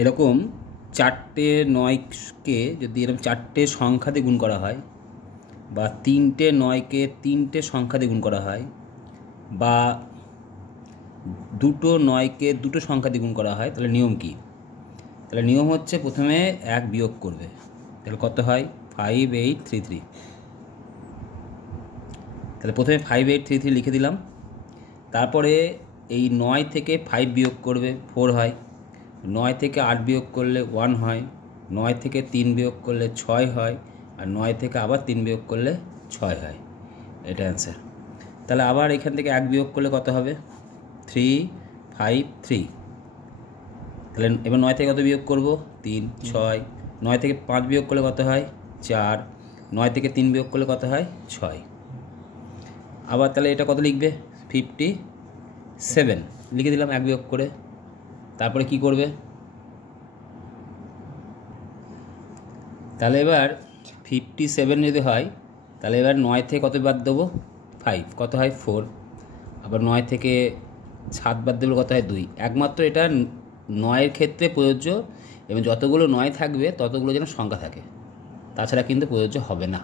এরকম 4টে 9কে যদি এরকম 4টে সংখ্যা দিয়ে গুণ করা হয়, বা 3টে 9কে 3টে সংখ্যা দিয়ে গুণ করা হয়, বা 2টো 9কে 2টো সংখ্যা দিয়ে গুণ করা হয়, তাহলে নিয়ম কি? তাহলে নিয়ম হচ্ছে প্রথমে 1 বিয়োগ করবে। তাহলে কত হয়? 5833। তাহলে প্রথমে 5833 লিখে দিলাম। তারপরে এই 9 থেকে 5 বিয়োগ করবে, 4 হয়। 9 থেকে 8 বিয়োগ করলে 1 হয়। 9 থেকে 3 বিয়োগ করলে 6 হয়। আর 9 থেকে আবার 3 বিয়োগ করলে 6 হয়। এটা অ্যান্সার। তাহলে আবার এখান থেকে 1 বিয়োগ করলে কত হবে? 353। তাহলে এবার 9 থেকে কত বিয়োগ করব? 3, 6। 9 থেকে 5 বিয়োগ করলে কত হয়? 4। 9 থেকে 3 বিয়োগ করলে কত হয়? 6। আবার তাহলে এটা কত লিখবে? 57 লিখে দিলাম 1 বিয়োগ করে। তারপরে কি করবে? তাহলে এবার 57 যদি হয়, তাহলে এবার 9 থেকে কত বাদ দেবো? 5। কত হয়? 4। আবার 9 থেকে 7 বাদ দেবো, কত হয়? 2। একমাত্র এটা 9-এর ক্ষেত্রে প্রযোজ্য, এবং যতগুলো 9 থাকবে ততগুলো যেন সংখ্যা থাকে, তাছাড়া কিন্তু প্রযোজ্য হবে না।